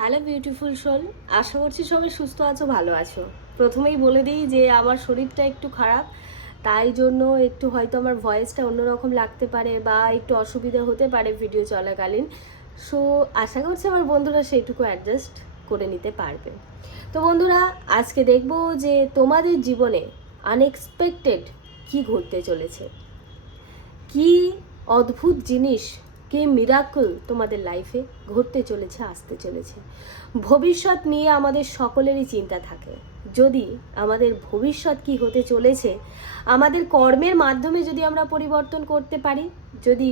Hello beautiful soul, আশা করছি সবাই সুস্থ আছো, ভালো আছো। প্রথমেই বলে দিই যে আমার শরীরটা একটু খারাপ, তাই জন্য একটু হয়তো আমার ভয়েসটা অন্যরকম লাগতে পারে বা একটু অসুবিধা হতে পারে ভিডিও চলাকালীন। সো আশা করছি আমার বন্ধুরা সেইটুকু অ্যাডজাস্ট করে নিতে পারবে। তো বন্ধুরা, আজকে দেখব যে তোমাদের জীবনে আনএক্সপেক্টেড কি ঘটতে চলেছে, কি অদ্ভুত জিনিস, কি মিরাকল তোমাদের লাইফে ঘটতে চলেছে, আসতে চলেছে। ভবিষ্যৎ নিয়ে আমাদের সকলেরই চিন্তা থাকে। যদি আমাদের ভবিষ্যৎ কি হতে চলেছে, আমাদের কর্মের মাধ্যমে যদি আমরা পরিবর্তন করতে পারি, যদি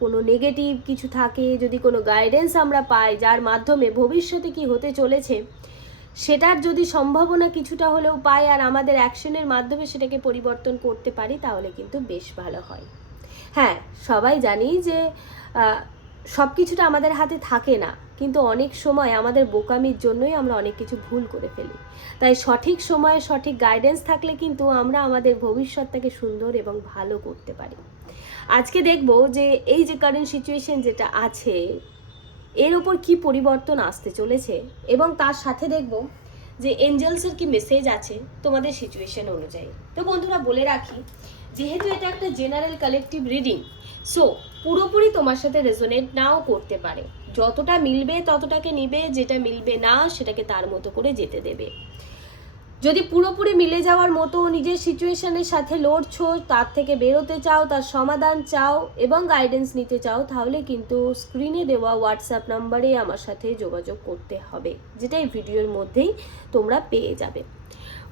কোনো নেগেটিভ কিছু থাকে, যদি কোনো গাইডেন্স আমরা পাই যার মাধ্যমে ভবিষ্যতে কি হতে চলেছে সেটার যদি সম্ভাবনা কিছুটা হলেও পাই আর আমাদের অ্যাকশনের মাধ্যমে সেটাকে পরিবর্তন করতে পারি, তাহলে কিন্তু বেশ ভালো হয়। হ্যাঁ, সবাই জানি যে সব কিছুটা আমাদের হাতে থাকে না, কিন্তু অনেক সময় আমাদের বোকামির জন্যই আমরা অনেক কিছু ভুল করে ফেলি। তাই সঠিক সময়ে সঠিক গাইডেন্স থাকলে কিন্তু আমরা আমাদের ভবিষ্যৎটাকে সুন্দর এবং ভালো করতে পারি। আজকে দেখব যে এই যে কারেন্ট সিচুয়েশন যেটা আছে এর ওপর কি পরিবর্তন আসতে চলেছে, এবং তার সাথে দেখব যে এঞ্জেলসের কি মেসেজ আছে তোমাদের সিচুয়েশন অনুযায়ী। তো বন্ধুরা, বলে রাখি, যেহেতু এটা একটা জেনারেল কালেকটিভ রিডিং, সো পুরোপুরি তোমার সাথে রেজোনেট নাও করতে পারে। যতটা মিলবে ততটাকে নিবে, যেটা মিলবে না সেটাকে তার মতো করে যেতে দেবে। যদি পুরোপুরি মিলে যাওয়ার মতো নিজের সিচুয়েশনের সাথে লড়ছো, তার থেকে বেরোতে চাও, তার সমাধান চাও এবং গাইডেন্স নিতে চাও, তাহলে কিন্তু স্ক্রিনে দেওয়া হোয়াটসঅ্যাপ নাম্বারে আমার সাথে যোগাযোগ করতে হবে, যেটা এই ভিডিওর মধ্যেই তোমরা পেয়ে যাবে।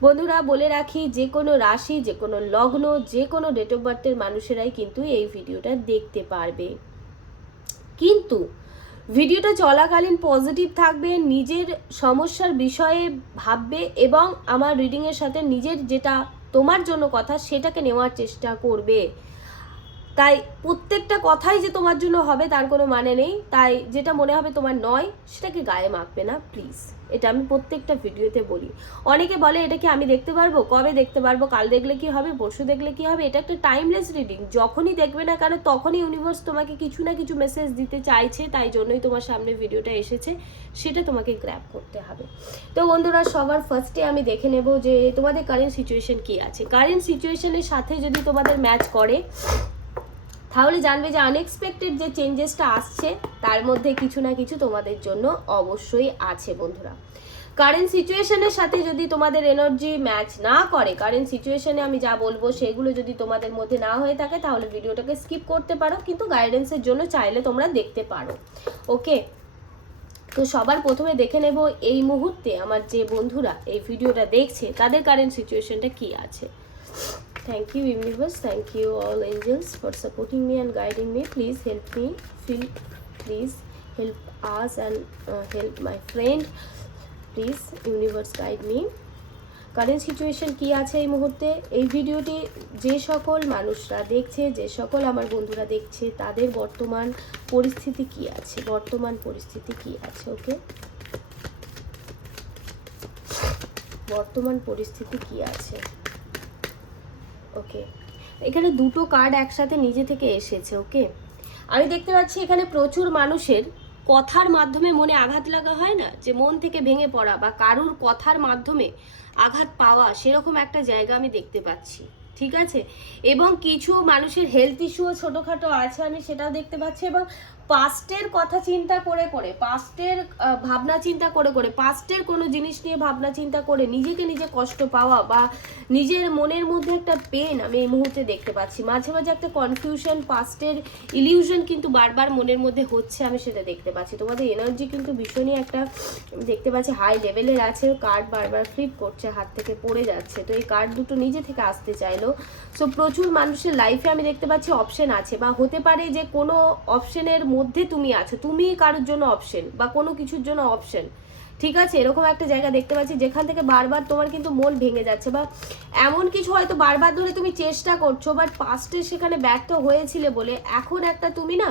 বন্ধুরা, বলে রাখি, যে কোনো রাশি, যে কোনো লগ্ন, যে কোনো ডেট অফ বার্থের মানুষেরাই কিন্তু এই ভিডিওটা দেখতে পারবে। কিন্তু ভিডিওটা চলাকালীন পজিটিভ থাকবে, নিজের সমস্যার বিষয়ে ভাববে এবং আমার রিডিংয়ের সাথে নিজের যেটা তোমার জন্য কথা সেটাকে নেওয়ার চেষ্টা করবে। তাই প্রত্যেকটা কথাই যে তোমার জন্য হবে তার কোনো মানে নেই। তাই যেটা মনে হবে তোমার নয় সেটাকে গায়ে মাখবে না প্লিজ। এটা আমি প্রত্যেকটা ভিডিওতে বলি। অনেকে বলে এটা কি আমি দেখতে পারবো, কবে দেখতে পারবো, কাল দেখলে কি হবে, পরশু দেখলে কি হবে। এটা একটা টাইমলেস রিডিং, যখনই দেখবে না কেন তখনই ইউনিভার্স তোমাকে কিছু না কিছু মেসেজ দিতে চাইছে, তাই জন্যই তোমার সামনে ভিডিওটা এসেছে, সেটা তোমাকে গ্র্যাব করতে হবে। তো বন্ধুরা, সবার ফার্স্টে আমি দেখে নেব যে তোমাদের কারেন্ট সিচুয়েশন কি আছে। কারেন্ট সিচুয়েশনের সাথে যদি তোমাদের ম্যাচ করে তাহলে জানবে যে আনএক্সপেক্টেড যে চেঞ্জেসটা আসছে তার মধ্যে কিছু না কিছু তোমাদের জন্য অবশ্যই আছে। বন্ধুরা, কারেন্ট সিচুয়েশনের সাথে যদি তোমাদের এনার্জি ম্যাচ না করে, কারেন্ট সিচুয়েশনে আমি যা বলবো সেগুলো যদি তোমাদের মধ্যে না হয়ে থাকে, তাহলে ভিডিওটাকে স্কিপ করতে পারো, কিন্তু গাইডেন্সের জন্য চাইলে তোমরা দেখতে পারো। ওকে, তো সবার প্রথমে দেখে নেব এই মুহূর্তে আমার যে বন্ধুরা এই ভিডিওটা দেখছে তাদের কারেন্ট সিচুয়েশনটা কি আছে। Thank you universe, thank you all angels for supporting me and guiding me. Please help me, please help us and help my friend. Please universe guide me. Current situation কি আছে এই মুহূর্তে, এই ভিডিওটি যে সকল মানুষরা দেখছে, যে সকল আমার বন্ধুরা দেখছে, তাদের বর্তমান পরিস্থিতি কি আছে, বর্তমান পরিস্থিতি কি আছে। ওকে, বর্তমান পরিস্থিতি কি আছে। ওকে, এখানে দুটো কার্ড একসাথে নিজে থেকে এসেছে। ওকে, আমি দেখতে পাচ্ছি এখানে প্রচুর মানুষের কথার মাধ্যমে মনে আঘাত লাগা হয় না, যে মন থেকে ভেঙে পড়া বা কারুর কথার মাধ্যমে আঘাত পাওয়া, সেরকম একটা জায়গা আমি দেখতে পাচ্ছি। ঠিক আছে, এবং কিছু মানুষের হেলথ ইস্যুও ছোটোখাটো আছে, আমি সেটাও দেখতে পাচ্ছি। এবং পাস্টের কথা চিন্তা করে করে, পাস্টের ভাবনা চিন্তা করে করে, পাস্টের কোনো জিনিস নিয়ে ভাবনা চিন্তা করে নিজেকে নিজে কষ্ট পাওয়া বা নিজের মনের মধ্যে একটা পেন আমি এই মুহূর্তে দেখতে পাচ্ছি। মাঝে মাঝে একটা কনফিউশন, পাস্টের ইলিউশন কিন্তু বারবার মনের মধ্যে হচ্ছে, আমি সেটা দেখতে পাচ্ছি। তোমাদের এনার্জি কিন্তু ভীষণই একটা দেখতে পাচ্ছি হাই লেভেলের আছে। কার্ড বারবার ফ্লিপ করছে, হাত থেকে পড়ে যাচ্ছে, তো এই কার্ড দুটো নিজে থেকে আসতে চাইলো। সো প্রচুর মানুষের লাইফে আমি দেখতে পাচ্ছি অপশন আছে, বা হতে পারে যে কোনো অপশনের মধ্যে তুমি আছো, তুমি কারোর জন্য অপশন বা কোনো কিছুর জন্য অপশন। ঠিক আছে, এরকম একটা জায়গা দেখতে পাচ্ছি যেখান থেকে বারবার তোমার কিন্তু মন ভেঙে যাচ্ছে, বা এমন কিছু হয়তো বারবার ধরে তুমি চেষ্টা করছো, বাট পাস্টে সেখানে ব্যর্থ হয়েছিলে বলে এখন একটা তুমি না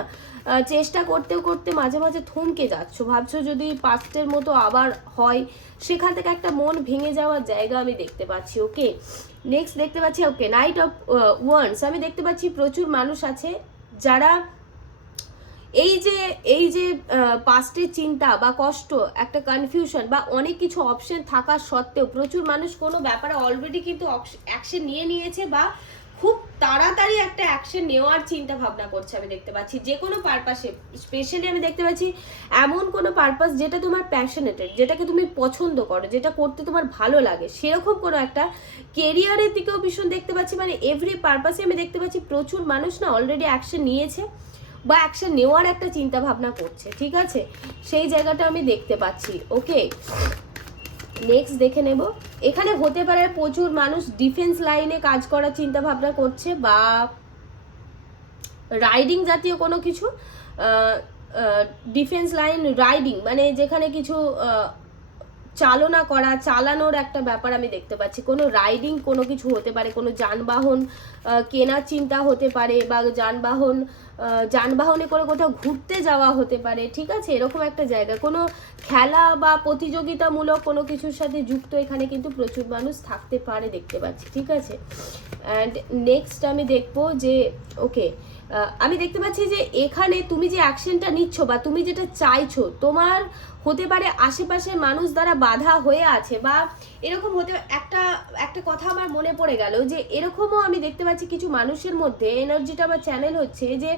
চেষ্টা করতে করতে মাঝে মাঝে থমকে যাচ্ছ, ভাবছো যদি পাস্টের মতো আবার হয়, সেখান থেকে একটা মন ভেঙে যাওয়ার জায়গা আমি দেখতে পাচ্ছি। ওকে, নেক্সট দেখতে পাচ্ছি ওকে নাইট অফ ওয়ান্স। আমি দেখতে পাচ্ছি প্রচুর মানুষ আছে যারা এই যে পাস্টের চিন্তা বা কষ্ট, একটা কনফিউশন বা অনেক কিছু অপশন থাকা সত্ত্বেও প্রচুর মানুষ কোনো ব্যাপারে অলরেডি কিন্তু অ্যাকশন নিয়েছে বা খুব তাড়াতাড়ি একটা অ্যাকশন নেওয়ার চিন্তা ভাবনা করছে আমি দেখতে পাচ্ছি যে কোনো পারপাসে। স্পেশালি আমি দেখতে পাচ্ছি এমন কোনো পারপাস যেটা তোমার প্যাশনেটেড, যেটাকে তুমি পছন্দ করো, যেটা করতে তোমার ভালো লাগে, সেরকম কোনো একটা কেরিয়ারের দিকেও ভীষণ দেখতে পাচ্ছি। মানে এভরি পারপাসে আমি দেখতে পাচ্ছি প্রচুর মানুষ না অলরেডি অ্যাকশন নিয়েছে বা অ্যাকশন নেওয়ার একটা চিন্তা ভাবনা করছে, ঠিক আছে, সেই জায়গাটা আমি দেখতে পাচ্ছি। ওকে, নেক্সট দেখে নেব। এখানে হতে পারে প্রচুর মানুষ ডিফেন্স লাইনে কাজ করার চিন্তা ভাবনা করছে বা রাইডিং জাতীয় কোনো কিছু, ডিফেন্স লাইন রাইডিং মানে যেখানে কিছু চালানোর একটা ব্যাপার আমি দেখতে পাচ্ছি। কোনো রাইডিং কোনো কিছু হতে পারে, কোনো যানবাহন কেনার চিন্তা হতে পারে বা যানবাহনে করে কোথাও ঘুরতে যাওয়া হতে পারে, ঠিক আছে, এরকম একটা জায়গা। কোনো খেলা বা প্রতিযোগিতামূলক কোনো কিছুর সাথে যুক্ত এখানে কিন্তু প্রচুর মানুষ থাকতে পারে দেখতে পাচ্ছি, ঠিক আছে। অ্যান্ড নেক্সট আমি দেখবো যে ওকে, আমি দেখতে পাচ্ছি যে এখানে তুমি যে অ্যাকশনটা নিচ্ছ বা তুমি যেটা চাইছো, তোমার হতে পারে আশেপাশের মানুষ দ্বারা বাধা হয়ে আছে বা এরকম হতে একটা কথা আমার মনে পড়ে গেল যে এরকমও আমি দেখতে পাচ্ছি কিছু মানুষের মধ্যে এনার্জিটা আমার চ্যানেল হচ্ছে যে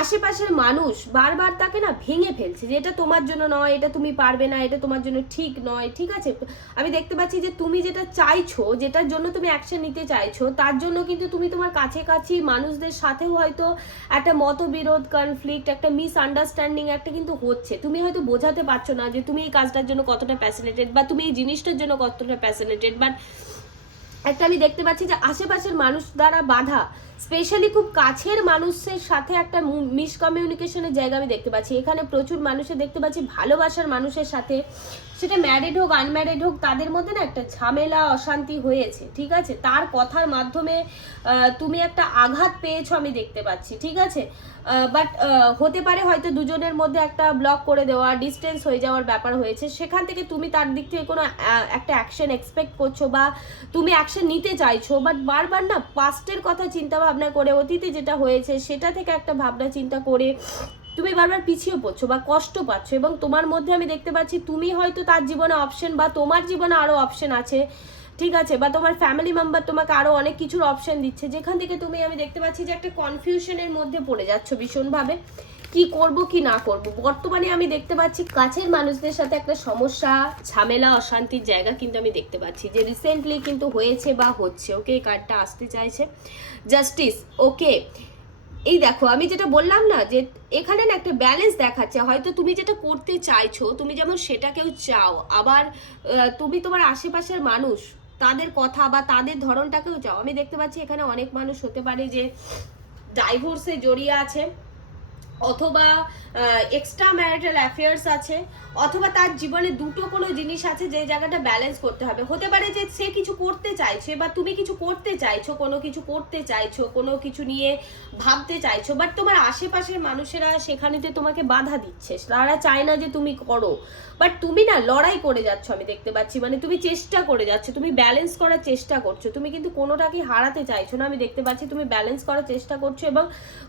আশেপাশের মানুষ বারবার তাকে না ভেঙে ফেলছে যে এটা তোমার জন্য নয়, এটা তুমি পারবে না, এটা তোমার জন্য ঠিক নয়, ঠিক আছে। আমি দেখতে পাচ্ছি যে তুমি যেটা চাইছো, যেটার জন্য তুমি অ্যাকশন নিতে চাইছো, তার জন্য কিন্তু তুমি তোমার কাছাকাছি মানুষদের সাথেও হয়তো একটা মতবিরোধ, কনফ্লিক্ট, একটা মিসআন্ডারস্ট্যান্ডিং একটা কিন্তু হচ্ছে। তুমি হয়তো বোঝাতে পারছো না যে তুমি এই কাজটার জন্য কতটা প্যাশনেটেড বা তুমি এই জিনিসটার জন্য কতটা প্যাশনেটেড, বাট একটা আমি দেখতে পাচ্ছি যে আশেপাশের মানুষ দ্বারা বাধা, স্পেশালি খুব কাছের মানুষের সাথে একটা মিসকমিউনিকেশনের জায়গা আমি দেখতে পাচ্ছি। এখানে প্রচুর মানুষের দেখতে পাচ্ছি ভালোবাসার মানুষের সাথে, সেটা ম্যারিড হোক আনম্যারিড হোক, তাদের মধ্যে না একটা ঝামেলা অশান্তি হয়েছে, ঠিক আছে। তার কথার মাধ্যমে তুমি একটা আঘাত পেয়েছো আমি দেখতে পাচ্ছি, ঠিক আছে। বাট হতে পারে হয়তো দুজনের মধ্যে একটা ব্লক করে দেওয়া, ডিস্টেন্স হয়ে যাওয়ার ব্যাপার হয়েছে, সেখান থেকে তুমি তার দিক থেকে কোনো একটা অ্যাকশন এক্সপেক্ট করছো বা তুমি অ্যাকশন নিতে চাইছো, বাট বারবার না পাস্টের কথা চিন্তা ভাবনা করে, অতীতে যেটা হয়েছে সেটা থেকে একটা ভাবনা চিন্তা করে তুমি বারবার পিছিয়ে পড়ছো বা কষ্ট পাচ্ছ। এবং তোমার মধ্যে আমি দেখতে পাচ্ছি তুমি হয়তো তার জীবনে অপশন বা তোমার জীবনে আরও অপশন আছে, ঠিক আছে, বা তোমার ফ্যামিলি মেম্বার তোমাকে আরও অনেক কিছুর অপশন দিচ্ছে, যেখান থেকে তুমি আমি দেখতে পাচ্ছি যে একটা কনফিউশনের মধ্যে পড়ে যাচ্ছ ভীষণভাবে, কি করব কি না করব। বর্তমানে আমি দেখতে পাচ্ছি কাছের মানুষদের সাথে একটা সমস্যা, ঝামেলা, অশান্তির জায়গা কিন্তু আমি দেখতে পাচ্ছি যে রিসেন্টলি কিন্তু হয়েছে বা হচ্ছে। ওকে, এই কার্ডটা আসতে চাইছে জাস্টিস। ওকে, এই দেখো আমি যেটা বললাম না যে এখানে না একটা ব্যালেন্স দেখাচ্ছে, হয়তো তুমি যেটা করতে চাইছো তুমি যেমন সেটাকেও চাও, আবার তুমি তোমার আশেপাশের মানুষ তাদের কথা বা তাদের ধরনটাকেও চাও। আমি দেখতে পাচ্ছি এখানে অনেক মানুষ হতে পারে যে ডাইভোর্সে জড়িয়ে আছে, অথবা এক্সট্রা ম্যারিটাল অ্যাফেয়ার্স আছে, অথবা তার জীবনে দুটো কোনো জিনিস আছে যে জায়গাটা ব্যালেন্স করতে হবে। হতে পারে যে সে কিছু করতে চাইছে বা তুমি কিছু করতে চাইছো, কোনো কিছু করতে চাইছো, কোনো কিছু নিয়ে ভাবতে চাইছো, বাট তোমার আশেপাশের মানুষেরা সেখানেতে তোমাকে বাধা দিচ্ছে, তারা চায় না যে তুমি করো, বাট তুমি না লড়াই করে যাচ্ছ আমি দেখতে পাচ্ছি। মানে তুমি চেষ্টা করে যাচ্ছ, তুমি ব্যালেন্স করার চেষ্টা করছো, তুমি কিন্তু কোনোটাকে হারাতে চাইছো না আমি দেখতে পাচ্ছি, তুমি ব্যালেন্স করার চেষ্টা করছো এবং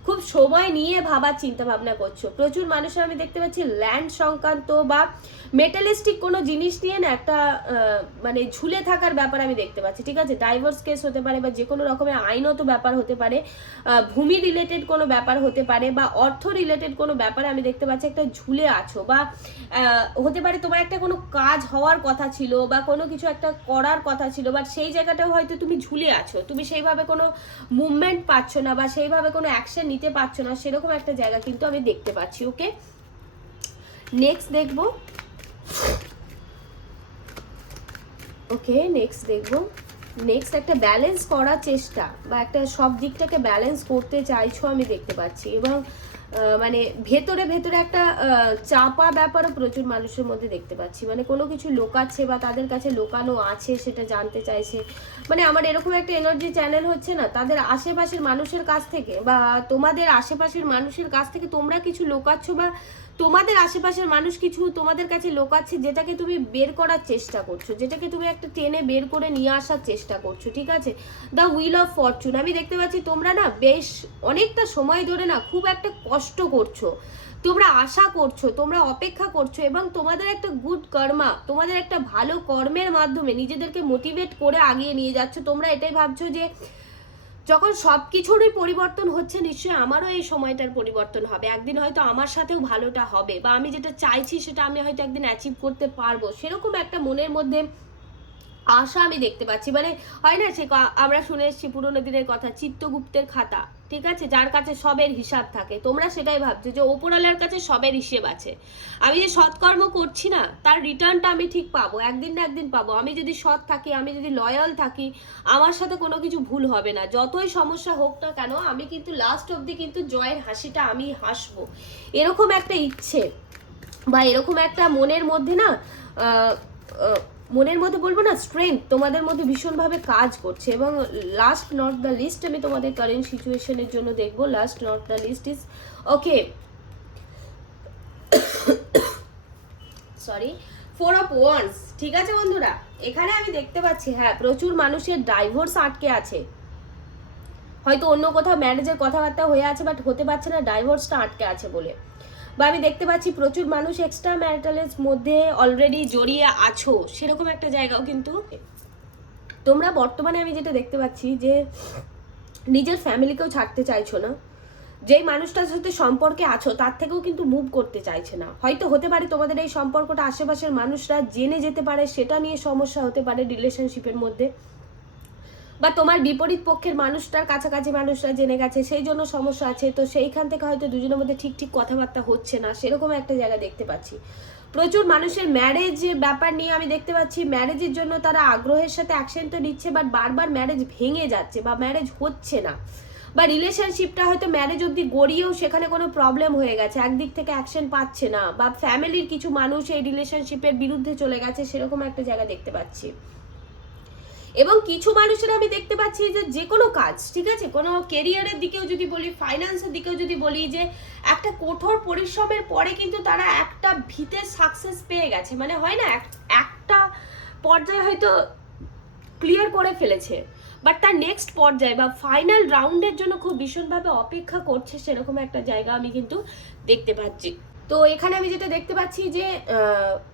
খুব সময় নিয়ে ভাবার চিন্তা ভাবনা করছো। প্রচুর মানুষের আমি দেখতে পাচ্ছি ল্যান্ড সংক্রান্ত বা মেটালিস্টিক কোনো জিনিস নিয়ে না একটা মানে ঝুলে থাকার ব্যাপার আমি দেখতে পাচ্ছি, ঠিক আছে। ডাইভোর্স কেস হতে পারে বা যে কোনো রকমের আইনত ব্যাপার হতে পারে, ভূমি রিলেটেড কোনো ব্যাপার হতে পারে বা অর্থ রিলেটেড কোনো ব্যাপারে আমি দেখতে পাচ্ছি একটা ঝুলে আছো, বা হতে পারে তোমার একটা কোনো কাজ হওয়ার কথা ছিল বা কোনো কিছু একটা করার কথা ছিল, বাট সেই জায়গাটাও হয়তো তুমি ঝুলে আছো, তুমি সেইভাবে কোনো মুভমেন্ট পাচ্ছ না বা সেইভাবে কোনো অ্যাকশন নিতে পারছো না, সেরকম একটা জায়গা কিন্তু আমি দেখতে পাচ্ছি। ওকে, নেক্সট দেখবো। ওকে, নেক্সট দেখবো। নেক্সট একটা ব্যালেন্স করার চেষ্টা বা একটা সব দিকটাকে ব্যালেন্স করতে চাইছো আমি দেখতে পাচ্ছি, এবং মানে ভেতরে ভেতরে একটা চাপা ব্যাপারও প্রচুর মানুষের মধ্যে দেখতে পাচ্ছি। মানে কোনো কিছু লোকাচ্ছে বা তাদের কাছে লোকানো আছে সেটা জানতে চাইছে। মানে আমার এরকম একটা এনার্জি চ্যানেল হচ্ছে না, তাদের আশেপাশের মানুষের কাছ থেকে বা তোমাদের আশেপাশের মানুষের কাছ থেকে তোমরা কিছু লোকাচ্ছ বা তোমাদের আশেপাশের মানুষ কিছু তোমাদের কাছে লোকাচ্ছে, যেটাকে তুমি বের করার চেষ্টা করছো, যেটাকে তুমি একটা টেনে বের করে নিয়ে আসার চেষ্টা করছো, ঠিক আছে। দ্য হুইল অফ ফরচুন, আমি দেখতে পাচ্ছি তোমরা না বেশ অনেকটা সময় ধরে না খুব একটা কষ্ট করছো, তোমরা আশা করছো, তোমরা অপেক্ষা করছো, এবং তোমাদের একটা গুড কর্মা, তোমাদের একটা ভালো কর্মের মাধ্যমে নিজেদেরকে মোটিভেট করে আগিয়ে নিয়ে যাচ্ছ। তোমরা এটাই ভাবছো যে যখন সব কিছুরই পরিবর্তন হচ্ছে, নিশ্চয়ই আমারও এই সময়টার পরিবর্তন হবে, একদিন হয়তো আমার সাথেও ভালোটা হবে, বা আমি যেটা চাইছি সেটা আমি হয়তো একদিন অ্যাচিভ করতে পারবো, সেরকম একটা মনের মধ্যে আশা আমি দেখতে পাচ্ছি। মানে হয় না, সে আমরা শুনে এসেছি পুরোনো দিনের কথা, চিত্তগুপ্তের খাতা, ঠিক আছে, যার কাছে সবের হিসাব থাকে, তোমরা সেটাই ভাবছো যে ওপরওয়ালার কাছে সবের হিসেব আছে, আমি যে সৎকর্ম করছি না তার রিটার্নটা আমি ঠিক পাবো, একদিন না একদিন পাবো, আমি যদি সৎ থাকি, আমি যদি লয়াল থাকি, আমার সাথে কোনো কিছু ভুল হবে না, যতই সমস্যা হোক না কেন আমি কিন্তু লাস্ট অবধি কিন্তু জয়ের হাসিটা আমি হাসবো, এরকম একটা ইচ্ছে বা এরকম একটা মনের মধ্যে না মনের মধ্যে বলবো না স্ট্রেংথ তোমাদের মধ্যে ভীষণভাবে কাজ করছে। এবং লাস্ট নট দ্য লিস্ট আমি তোমাদের কারেন্ট সিচুয়েশনের জন্য দেখবো, last not the least is okay sorry 4 of ones, ঠিক আছে বন্ধুরা, এখানে আমি দেখতে পাচ্ছি হ্যাঁ প্রচুর মানুষের ডাইভোর্স আটকে আছে, হয়তো অন্য কোথাও ম্যারেজের কথাবার্তা হয়ে আছে বাট হতে পারছে না, ডাইভোর্সটা আটকে আছে বলে, বা আমি দেখতে পাচ্ছি প্রচুর মানুষ এক্সট্রা ম্যারিটালের মধ্যে অলরেডি জড়িয়ে আছো, সেরকম একটা জায়গাও কিন্তু তোমরা বর্তমানে আমি যেটা দেখতে পাচ্ছি যে নিজের ফ্যামিলিকেও ছাড়তে চাইছো না, যেই মানুষটার সাথে সম্পর্কে আছো তার থেকেও কিন্তু মুভ করতে চাইছে না, হয়তো হতে পারে তোমাদের এই সম্পর্কটা আশেপাশের মানুষরা জেনে যেতে পারে, সেটা নিয়ে সমস্যা হতে পারে রিলেশনশিপের মধ্যে, বা তোমার বিপরীত পক্ষের মানুষটার কাছাকাছি মানুষরা জেনে গেছে সেই জন্য সমস্যা আছে, তো সেইখান থেকে হয়তো দুজনের মধ্যে ঠিক ঠিক কথাবার্তা হচ্ছে না, সেরকম একটা জায়গা দেখতে পাচ্ছি। প্রচুর মানুষের ম্যারেজ ব্যাপার নিয়ে আমি দেখতে পাচ্ছি, ম্যারেজের জন্য তারা আগ্রহের সাথে অ্যাকশন তো নিচ্ছে বাট বারবার ম্যারেজ ভেঙে যাচ্ছে বা ম্যারেজ হচ্ছে না, বা রিলেশনশিপটা হয়তো ম্যারেজ অবধি গড়িয়েও সেখানে কোনো প্রবলেম হয়ে গেছে, একদিক থেকে অ্যাকশন পাচ্ছে না, বা ফ্যামিলির কিছু মানুষ এই রিলেশনশিপের বিরুদ্ধে চলে গেছে, সেরকম একটা জায়গা দেখতে পাচ্ছি। এবং কিছু মানুষের আমি দেখতে পাচ্ছি যে যে কোনো কাজ, ঠিক আছে, কোনো কেরিয়ারের দিকেও যদি বলি, ফাইন্যান্সের দিকেও যদি বলি, যে একটা কঠোর পরিশ্রমের পরে কিন্তু তারা একটা ভিতে সাকসেস পেয়ে গেছে, মানে হয় না একটা পর্যায়ে হয়তো ক্লিয়ার করে ফেলেছে, বাট তার নেক্সট পর্যায়ে বা ফাইনাল রাউন্ডের জন্য খুব ভীষণভাবে অপেক্ষা করছে, সেরকম একটা জায়গা আমি কিন্তু দেখতে পাচ্ছি। তো এখানে আমি যেটা দেখতে পাচ্ছি যে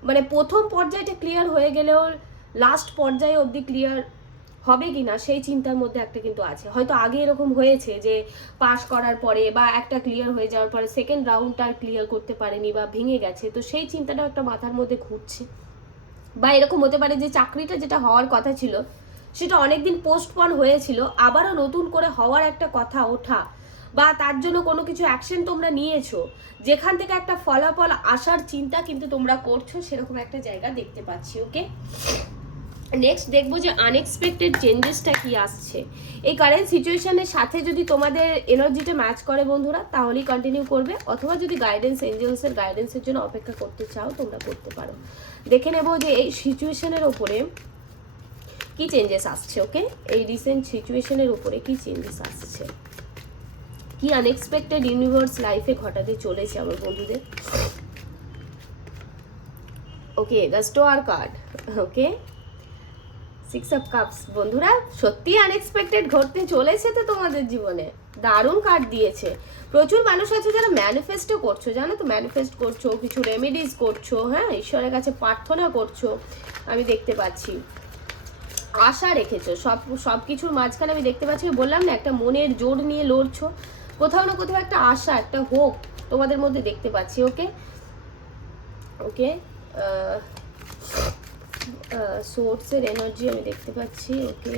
মানে প্রথম পর্যায়টা ক্লিয়ার হয়ে গেলেও লাস্ট পর্যায়ে অবধি ক্লিয়ার হবে কি না সেই চিন্তার মধ্যে একটা কিন্তু আছে, হয়তো আগে এরকম হয়েছে যে পাস করার পরে বা একটা ক্লিয়ার হয়ে যাওয়ার পরে সেকেন্ড রাউন্ডটা আর ক্লিয়ার করতে পারেনি বা ভেঙে গেছে, তো সেই চিন্তাটাও একটা মাথার মধ্যে ঘুরছে। বা এরকম হতে পারে যে চাকরিটা যেটা হওয়ার কথা ছিল সেটা অনেকদিন পোস্টপন হয়েছিল, আবারও নতুন করে হওয়ার একটা কথা ওঠা, বা তার জন্য কোনো কিছু অ্যাকশন তোমরা নিয়েছো, যেখান থেকে একটা ফলাফল আসার চিন্তা কিন্তু তোমরা করছো, সেরকম একটা জায়গা দেখতে পাচ্ছি। ওকে, নেক্সট দেখবো যে আনএক্সপেক্টেড চেঞ্জেসটা কি আসছে এই কারেন্ট সিচুয়েশনের সাথে। যদি তোমাদের এনার্জিটা ম্যাচ করে বন্ধুরা তাহলেই কন্টিনিউ করবে, অথবা যদি গাইডেন্স এঞ্জেলসের গাইডেন্সের জন্য অপেক্ষা করতে চাও তোমরা করতে পারো। দেখে নেবো যে এই সিচুয়েশনের ওপরে কি চেঞ্জেস আসছে। ওকে, এই রিসেন্ট সিচুয়েশনের উপরে কি চেঞ্জেস আসছে, কি আনএক্সপেক্টেড ইউনিভার্স লাইফে ঘটাতে চলেছে আমার বন্ধুদের। Okay, the star card. Okay, 6 of cups বন্ধুরা, সত্যি আনএক্সপেক্টেড ঘটতে চলেছে তো তোমাদের জীবনে, দারুণ কার্ড দিয়েছে। প্রচুর মানুষ আছে যারা ম্যানিফেস্টও করছো, জানো তো, ম্যানিফেস্ট করছো, কিছু রেমেডিস করছো, হ্যাঁ, ঈশ্বরের কাছে প্রার্থনা করছো, আমি দেখতে পাচ্ছি আশা রেখেছো, সব কিছুর মাঝখানে আমি দেখতে পাচ্ছি, বললাম না একটা মনের জোর নিয়ে লড়ছো, কোথাও না কোথাও একটা আশা, একটা হোপ তোমাদের মধ্যে দেখতে পাচ্ছি। ওকে ওকে, সোর্সের এনার্জি আমি দেখতে পাচ্ছি। ওকে,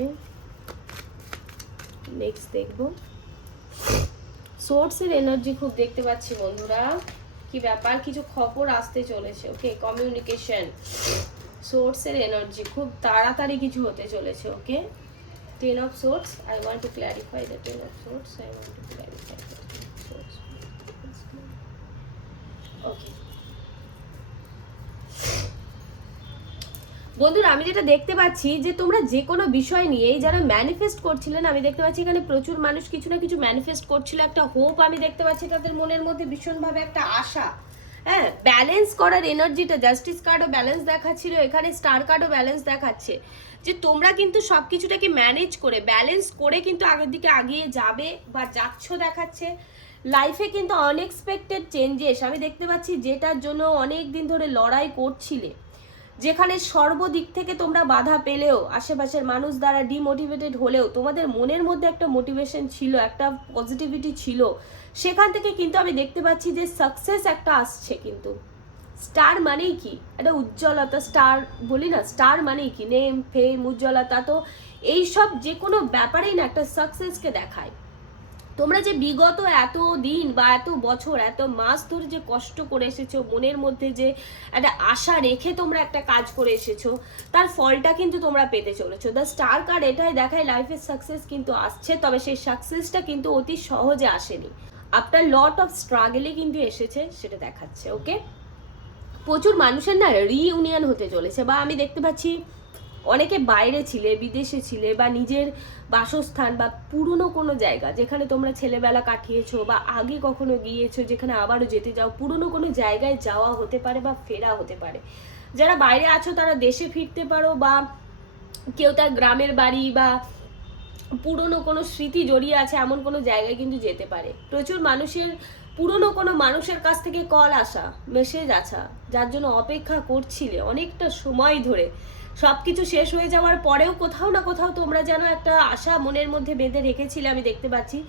নেক্সট দেখবো সোর্সের এনার্জি খুব দেখতে পাচ্ছি বন্ধুরা, কি ব্যাপার, কিছু খবর আসতে চলেছে। ওকে, কমিউনিকেশন, সোর্সের এনার্জি খুব তাড়াতাড়ি কিছু হতে চলেছে। Okay, 10 of source, I want to clarify the 10 of source, I want to clarify the 10 of source. Okay বন্ধুরা, আমি যেটা দেখতে পাচ্ছি যে তোমরা যে কোনো বিষয় নিয়েই যারা ম্যানিফেস্ট করছিলেন, আমি দেখতে পাচ্ছি এখানে প্রচুর মানুষ কিছু না কিছু ম্যানিফেস্ট করছিল, একটা হোপ আমি দেখতে পাচ্ছি তাদের মনের মধ্যে, ভীষণভাবে একটা আশা, হ্যাঁ, ব্যালেন্স করার এনার্জিটা, জাস্টিস কার্ডও ব্যালেন্স দেখাচ্ছিল, এখানে স্টার কার্ডও ব্যালেন্স দেখাচ্ছে, যে তোমরা কিন্তু সব কিছুটাকে ম্যানেজ করে ব্যালেন্স করে কিন্তু আগের দিকে আগিয়ে যাবে বা যাচ্ছ দেখাচ্ছে। লাইফে কিন্তু আনএক্সপেক্টেড চেঞ্জেস আমি দেখতে পাচ্ছি, যেটার জন্য অনেক দিন ধরে লড়াই করছিলে, যেখানে সর্বদিক থেকে তোমরা বাধা পেলেও, আশেপাশের মানুষ দ্বারা ডিমোটিভেটেড হলেও তোমাদের মনের মধ্যে একটা মোটিভেশন ছিল, একটা পজিটিভিটি ছিল, সেখান থেকে কিন্তু আমি দেখতে পাচ্ছি যে সাকসেস একটা আসছে। কিন্তু স্টার মানেই কি? একটা উজ্জ্বলতা, স্টার বলি না, স্টার মানেই কি? নেম, ফেম, উজ্জ্বলতা। তো এইসব যে কোনো ব্যাপারেই না একটা সাকসেসকে দেখায়। তোমরা যে বিগত এত দিন বা এত বছর, এত মাস ধরে যে কষ্ট করে এসেছো, মনের মধ্যে যে একটা আশা রেখে তোমরা একটা কাজ করে এসেছো, তার ফলটা কিন্তু তোমরা পেতে চলেছো। দ্য স্টার কার্ড এটাই দেখায় লাইফের সাকসেস কিন্তু আসছে, তবে সেই সাকসেসটা কিন্তু অতি সহজে আসেনি, আফটার লট অফ স্ট্রাগলে কিন্তু এসেছে, সেটা দেখাচ্ছে। ওকে, প্রচুর মানুষের না রিইউনিয়ন হতে চলেছে, বা আমি দেখতে পাচ্ছি অনেকে বাইরে ছিলে, বিদেশে ছিলে, বা নিজের বাসস্থান বা পুরনো কোনো জায়গা যেখানে তোমরা ছেলেবেলা কাটিয়েছো বা আগে কখনো গিয়েছো, যেখানে আবারও যেতে যাও, পুরনো কোনো জায়গায় যাওয়া হতে পারে বা ফেরা হতে পারে। যারা বাইরে আছো তারা দেশে ফিরতে পারো, বা কেউ তার গ্রামের বাড়ি বা পুরনো কোনো স্মৃতি জড়িয়ে আছে এমন কোনো জায়গায় কিন্তু যেতে পারে। প্রচুর মানুষের পুরনো কোনো মানুষের কাছ থেকে কল আসা, মেসেজ আসা, যার জন্য অপেক্ষা করছিলে অনেকটা সময় ধরে, সবকিছু শেষ হয়ে যাওয়ার পরেও কোথাও না কোথাও তোমরা যেন একটা আশা মনের মধ্যে বেঁধে রেখেছিলে। আমি দেখতে পাচ্ছি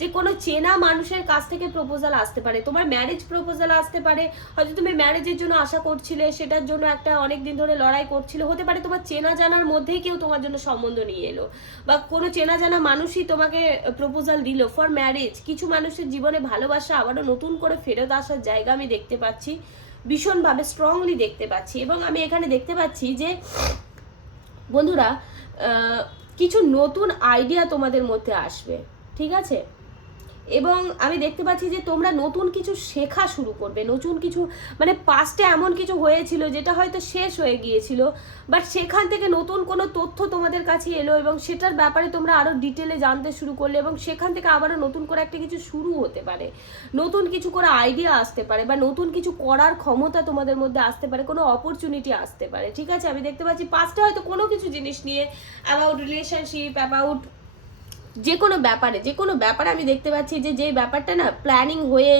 যে কোনো চেনা মানুষের কাছ থেকে প্রপোজাল আসতে পারে, তোমার ম্যারেজ প্রপোজাল আসতে পারে, হয়তো তুমি ম্যারেজের জন্য আশা করছিলে, সেটার জন্য একটা অনেক দিন ধরে লড়াই করছিলে, হতে পারে তোমার চেনা জানার মধ্যেই কেউ তোমার জন্য সম্বন্ধ নিয়ে এলো, বা কোনো চেনা জানা মানুষই তোমাকে প্রপোজাল দিল ফর ম্যারেজ। কিছু মানুষের জীবনে ভালোবাসা আবারও নতুন করে ফেরত আসার জায়গা আমি দেখতে পাচ্ছি, ভীষণভাবে স্ট্রংলি দেখতে পাচ্ছি। এবং আমি এখানে দেখতে পাচ্ছি যে বন্ধুরা, কিছু নতুন আইডিয়া তোমাদের মধ্যে আসবে, ঠিক আছে? এবং আমি দেখতে পাচ্ছি যে তোমরা নতুন কিছু শেখা শুরু করবে, নতুন কিছু, মানে পাস্টে এমন কিছু হয়েছিল যেটা হয়তো শেষ হয়ে গিয়েছিল, বাট সেখান থেকে নতুন কোনো তথ্য তোমাদের কাছে এলো এবং সেটার ব্যাপারে তোমরা আরও ডিটেলে জানতে শুরু করলে, এবং সেখান থেকে আবারও নতুন করে একটা কিছু শুরু হতে পারে, নতুন কিছু করে আইডিয়া আসতে পারে, বা নতুন কিছু করার ক্ষমতা তোমাদের মধ্যে আসতে পারে, কোনো অপরচুনিটি আসতে পারে, ঠিক আছে? আমি দেখতে পাচ্ছি পাস্টে হয়তো কোনো কিছু জিনিস নিয়ে, অ্যাবাউট রিলেশনশিপ, অ্যাবাউট যে কোনো ব্যাপারে আমি দেখতে পাচ্ছি যে যে ব্যাপারটা না প্ল্যানিং হয়ে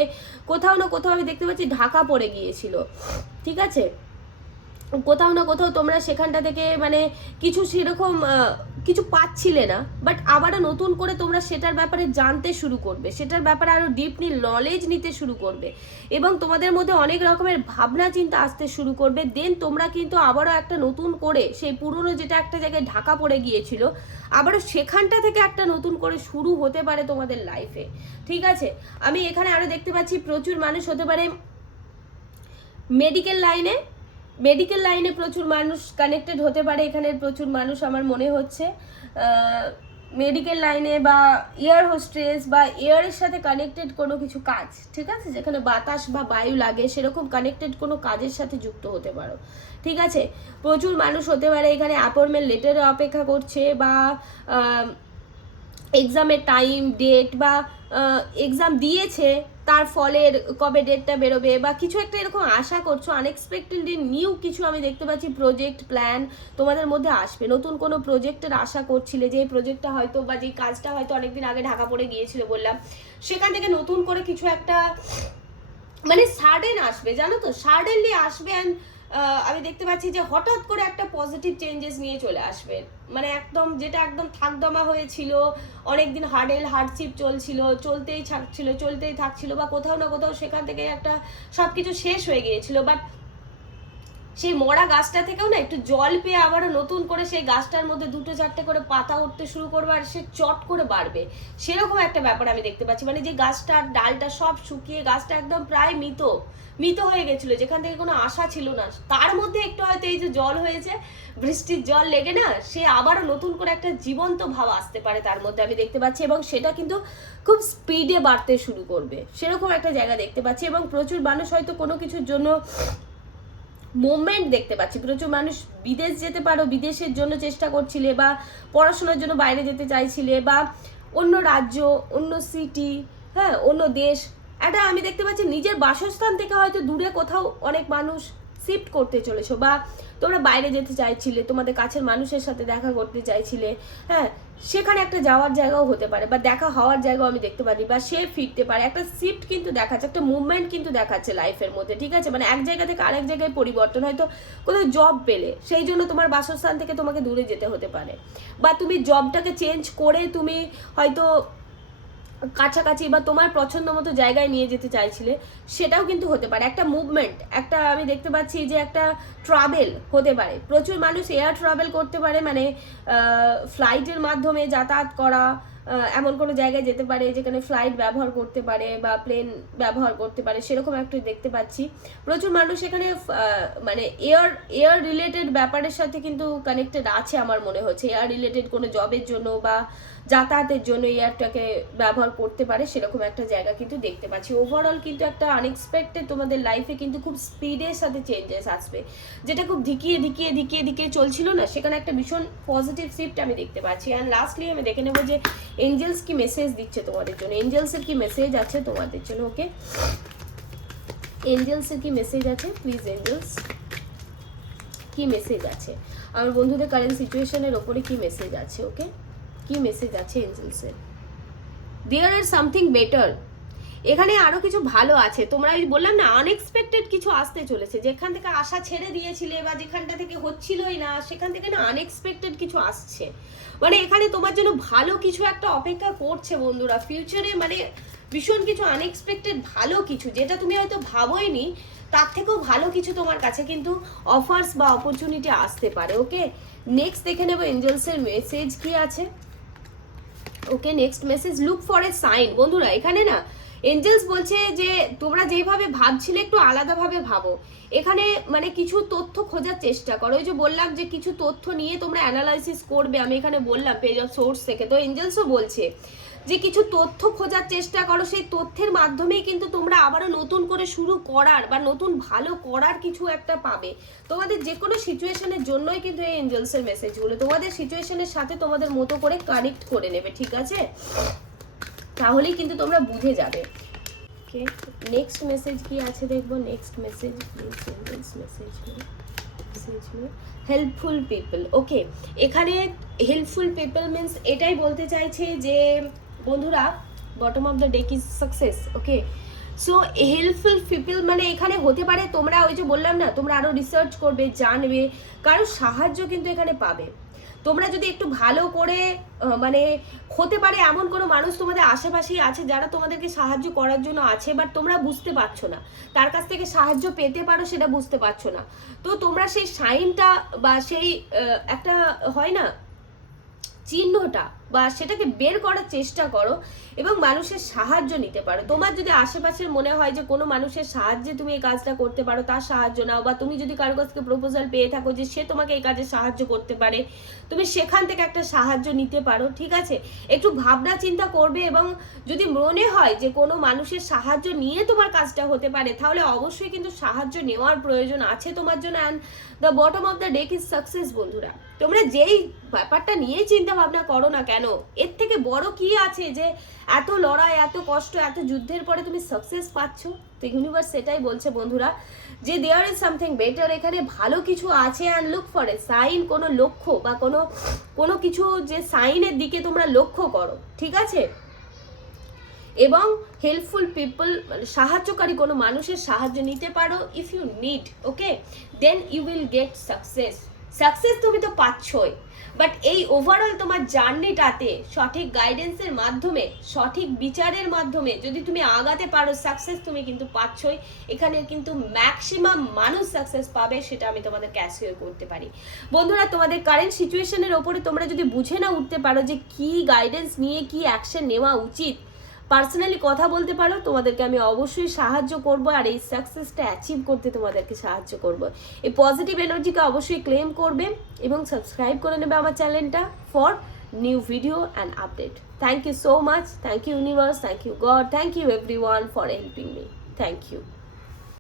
কোথাও না কোথাও আমি দেখতে পাচ্ছি ঢাকা পড়ে গিয়েছিল, ঠিক আছে? কোথাও না কোথাও তোমরা সেখানটা থেকে মানে কিছু সেরকম কিছু পাচ্ছিলে না, বাট আবারও নতুন করে তোমরা সেটার ব্যাপারে জানতে শুরু করবে, সেটার ব্যাপারে আরও ডিপলি নলেজ নিতে শুরু করবে, এবং তোমাদের মধ্যে অনেক রকমের ভাবনা চিন্তা আসতে শুরু করবে। দেন তোমরা কিন্তু আবারও একটা নতুন করে সেই পুরনো যেটা একটা জায়গায় ঢাকা পড়ে গিয়েছিল, আবারও সেখানটা থেকে একটা নতুন করে শুরু হতে পারে তোমাদের লাইফে, ঠিক আছে? আমি এখানে আরও দেখতে পাচ্ছি প্রচুর মানুষ হতে পারে মেডিকেল লাইনে প্রচুর মানুষ কানেক্টেড হতে পারে, এখানে প্রচুর মানুষ আমার মনে হচ্ছে মেডিকেল লাইনে বা এয়ার হোস্টেস বা এয়ারের সাথে কানেক্টেড কোনো কিছু কাজ, ঠিক আছে? যেখানে বাতাস বা বায়ু লাগে সেরকম কানেক্টেড কোনো কাজের সাথে যুক্ত হতে পারো, ঠিক আছে? প্রচুর মানুষ হতে পারে এখানে অ্যাপয়েন্টমেন্ট লেটারে অপেক্ষা করছে, বা এক্সামের টাইম ডেট, বা এক্সাম দিয়েছে তার ফলের কবে ডেটটা বেরোবে, বা কিছু একটা এরকম আশা করছো আনএক্সপেক্টেডলি নিউ কিছু আমি দেখতে পাচ্ছি প্রজেক্ট প্ল্যান তোমাদের মধ্যে আসবে। নতুন কোনো প্রজেক্টের আশা করছিলে, যে প্রজেক্টটা হয়তো বা যে কাজটা হয়তো অনেকদিন আগে ঢাকা পড়ে গিয়েছিল বললাম, সেখান থেকে নতুন করে কিছু একটা মানে সাডেন আসবে, জানো তো, সাডেনলি আসবে। অ্যান্ড আমি দেখতে পাচ্ছি যে হঠাৎ করে একটা পজিটিভ চেঞ্জেস নিয়ে চলে আসবে, মানে একদম যেটা একদম থাকদমা হয়েছিল, অনেকদিন হার্ডশিপ চলতেই থাকছিল, বা কোথাও না কোথাও সেখান থেকে একটা সব কিছু শেষ হয়ে গিয়েছিল, বাট সেই মরা গাছটা থেকেও না একটু জল পেয়ে আবারও নতুন করে সেই গাছটার মধ্যে দুটো চারটে করে পাতা উঠতে শুরু করবে, আর সে চট করে বাড়বে, সেরকম একটা ব্যাপার আমি দেখতে পাচ্ছি। মানে যে গাছটার ডালটা সব শুকিয়ে গাছটা একদম প্রায় মৃত হয়ে গেছিল, যেখান থেকে কোনো আশা ছিল না, তার মধ্যে একটু হয়তো এই যে জল হয়েছে, বৃষ্টির জল লেগে না, সে আবারও নতুন করে একটা জীবন্ত ভাব আসতে পারে তার মধ্যে আমি দেখতে পাচ্ছি, এবং সেটা কিন্তু খুব স্পিডে বাড়তে শুরু করবে, সেরকম একটা জায়গা দেখতে পাচ্ছি। এবং প্রচুর মানুষ হয়তো কোনো কিছুর জন্য মুভমেন্ট দেখতে পাচ্ছি, প্রচুর মানুষ বিদেশ যেতে পারো, বিদেশের জন্য চেষ্টা করছিলে, বা পড়াশোনার জন্য বাইরে যেতে চাইছিলে, বা অন্য রাজ্য, অন্য সিটি, হ্যাঁ, অন্য দেশ, একটা আমি দেখতে পাচ্ছি নিজের বাসস্থান থেকে হয়তো দূরে কোথাও অনেক মানুষ শিফট করতে চলেছো, বা তোমরা বাইরে যেতে চাইছিলে, তোমাদের কাছের মানুষের সাথে দেখা করতে চাইছিলে, হ্যাঁ, সেখানে একটা যাওয়ার জায়গাও হতে পারে, বা দেখা হওয়ার জায়গাও আমি দেখতে পারি, বা সে ফিরতে পারে। একটা শিফট কিন্তু দেখাচ্ছে, একটা মুভমেন্ট কিন্তু দেখাচ্ছে লাইফের মধ্যে, ঠিক আছে? মানে এক জায়গা থেকে আরেক জায়গায় পরিবর্তন, হয়তো কোথাও জব পেলে সেই জন্য তোমার বাসস্থান থেকে তোমাকে দূরে যেতে হতে পারে, বা তুমি জবটাকে চেঞ্জ করে তুমি হয়তো কাছাকাছি বা তোমার পছন্দ মতো জায়গায় নিয়ে যেতে চাইছিলে, সেটাও কিন্তু হতে পারে। একটা মুভমেন্ট, একটা আমি দেখতে পাচ্ছি যে একটা ট্রাভেল হতে পারে। প্রচুর মানুষ এয়ার ট্রাভেল করতে পারে, মানে ফ্লাইটের মাধ্যমে যাতায়াত করা, এমন কোনো জায়গায় যেতে পারে যেখানে ফ্লাইট ব্যবহার করতে পারে বা প্লেন ব্যবহার করতে পারে, সেরকম একটু দেখতে পাচ্ছি। প্রচুর মানুষ এখানে মানে এয়ার রিলেটেড ব্যাপারের সাথে কিন্তু কানেক্টেড আছে আমার মনে হচ্ছে। এয়ার রিলেটেড কোনো জবের জন্য বা যাতায়াতের জন্য এয়ারটাকে ব্যবহার করতে পারে, সেরকম একটা জায়গা কিন্তু দেখতে পাচ্ছি। ওভারঅল কিন্তু একটা আনএক্সপেক্টেড তোমাদের লাইফে কিন্তু খুব স্পিডের সাথে চেঞ্জেস আসবে, যেটা খুব ধিকিয়ে চলছিল না, সেখানে একটা ভীষণ পজিটিভ শিফট আমি দেখতে পাচ্ছি। অ্যান্ড লাস্টলি আমি দেখে নেবো যে এঞ্জেলস কি মেসেজ দিচ্ছে তোমাদের জন্য, এঞ্জেলসের কি মেসেজ আছে তোমাদের জন্য। ওকে, এঞ্জেলসের কি মেসেজ আছে প্লিজ, এঞ্জেলস কি মেসেজ আছে আমার বন্ধুদের কারেন্ট সিচুয়েশনের ওপরে, কি মেসেজ আছে? ওকে, কি মেসেজ আছে এঞ্জেলসের? দেয়ার ইজ সামথিং বেটার, এখানে আরো কিছু ভালো আছে। তোমরা বললাম না আনএক্সপেক্টেড কিছু আসতে চলেছে, যেখান থেকে আশা ছেড়ে দিয়েছিলে বা যেখানটা থেকে হচ্ছিলই না, সেখান থেকে না আনএক্সপেক্টেড কিছু আসছে। মানে এখানে তোমার জন্য ভালো কিছু একটা অপেক্ষা করছে বন্ধুরা ফিউচারে, মানে ভীষণ কিছু আনএক্সপেক্টেড ভালো কিছু, যেটা তুমি হয়তো ভাবোইনি, তার থেকেও ভালো কিছু তোমার কাছে কিন্তু অফার্স বা অপরচুনিটি আসতে পারে। ওকে, নেক্সট দেখে নেবো এঞ্জেলসের মেসেজ কি আছে। Okay, next message, look for a sign. বন্ধুরা এখানে না এঞ্জেলস বলছে যে তোমরা যেভাবে ভাবছিলে একটু আলাদাভাবে ভাবো। এখানে মানে কিছু তথ্য খোঁজার চেষ্টা করো। ওই যে বললাম যে কিছু তথ্য নিয়ে তোমরা অ্যানালাইসিস করবে, আমি এখানে বললাম পেজ অফ সোর্স থেকে। তো এঞ্জেলসও বলছে যে কিছু তথ্য খোঁজার চেষ্টা করো, সেই তথ্যের মাধ্যমেই কিন্তু তোমরা আবারও নতুন করে শুরু করার বা নতুন ভালো করার কিছু একটা পাবে। তোমাদের যে কোনো সিচুয়েশনের জন্যই কিন্তু এই এঞ্জেলসের মেসেজগুলো তোমাদের সিচুয়েশনের সাথে তোমাদের মতো করে কানেক্ট করে নেবে, ঠিক আছে? তাহলেই কিন্তু তোমরা বুঝে যাবে। ওকে, নেক্সট মেসেজ কি আছে দেখবো। Next message please, angels message helpful people. Okay, এখানে হেল্পফুল পিপল মিন্স এটাই বলতে চাইছে যে বন্ধুরা bottom of the deck is success. Okay, so helpful people মানে এখানে হতে পারে তোমরা ওই যে বললাম না, তোমরা আরো রিসার্চ করবে, জানবে, কারো সাহায্য কিন্তু এখানে পাবে। তোমরা যদি একটু ভালো করে মানে হতে পারে এমন কোনো মানুষ তোমাদের আশেপাশেই আছে যারা তোমাদেরকে সাহায্য করার জন্য আছে, বাট তোমরা বুঝতে পারছো না, তার কাছ থেকে সাহায্য পেতে পারো সেটা বুঝতে পারছো না। তো তোমরা সেই সাইনটা বা সেই একটা হয় না চিহ্নটা বা সেটাকে বের করার চেষ্টা করো এবং মানুষের সাহায্য নিতে পারো। তোমার যদি আশেপাশের মনে হয় যে কোনো মানুষের সাহায্যে তুমি এই কাজটা করতে পারো, তার সাহায্য নাও, বা তুমি যদি কারোর কাছ থেকে প্রপোজাল পেয়ে থাকো যে সে তোমাকে এই কাজে সাহায্য করতে পারে, তুমি সেখান থেকে একটা সাহায্য নিতে পারো, ঠিক আছে? একটু ভাবনা চিন্তা করবে এবং যদি মনে হয় যে কোনো মানুষের সাহায্য নিয়ে তোমার কাজটা হতে পারে, তাহলে অবশ্যই কিন্তু সাহায্য নেওয়ার প্রয়োজন আছে তোমার জন্য। And the bottom of the deck is success. বন্ধুরা তোমরা যেই ব্যাপারটা নিয়ে চিন্তা ভাবনা করো না কেন, এর থেকে বড় কি আছে যে এত লড়াই, এত কষ্ট, এত যুদ্ধের পরে তুমি সাকসেস পাচ্ছ? তো ইউনিভার্স সেটাই বলছে বন্ধুরা যে দেয়ার ইজ সামথিং বেটার, এখানে ভালো কিছু আছে। And look for a sign, কোনো লক্ষ্য বা কোনো কিছু যে সাইনের দিকে তোমরা লক্ষ্য করো, ঠিক আছে? এবং হেল্পফুল পিপল মানে সাহায্যকারী কোনো মানুষের সাহায্য নিতে পারো if you need. Okay, then you will get success. Success তুমি তো পাচ্ছই, বাট এই ওভারঅল তোমার জার্নিটাতে সঠিক গাইডেন্সের মাধ্যমে, সঠিক বিচারের মাধ্যমে যদি তুমি আগাতে পারো, সাকসেস তুমি কিন্তু পাচ্ছই। এখানে কিন্তু ম্যাক্সিমাম মানুষ সাকসেস পাবে, সেটা আমি তোমাদের ক্যাশিওর করতে পারি। বন্ধুরা তোমাদের কারেন্ট সিচুয়েশনের ওপরে তোমরা যদি বুঝে না উঠতে পারো যে কি গাইডেন্স নিয়ে কি অ্যাকশন নেওয়া উচিত, পার্সোনালি কথা বলতে পারো, তোমাদেরকে আমি অবশ্যই সাহায্য করব আর এই সাকসেসটা অ্যাচিভ করতে তোমাদেরকে সাহায্য করব। এই পজিটিভ এনার্জিকে অবশ্যই ক্লেম করবে এবং সাবস্ক্রাইব করে নেবে আমার চ্যানেলটা for new video and update. Thank you so much, thank you universe, thank you God, thank you everyone for helping me, thank you.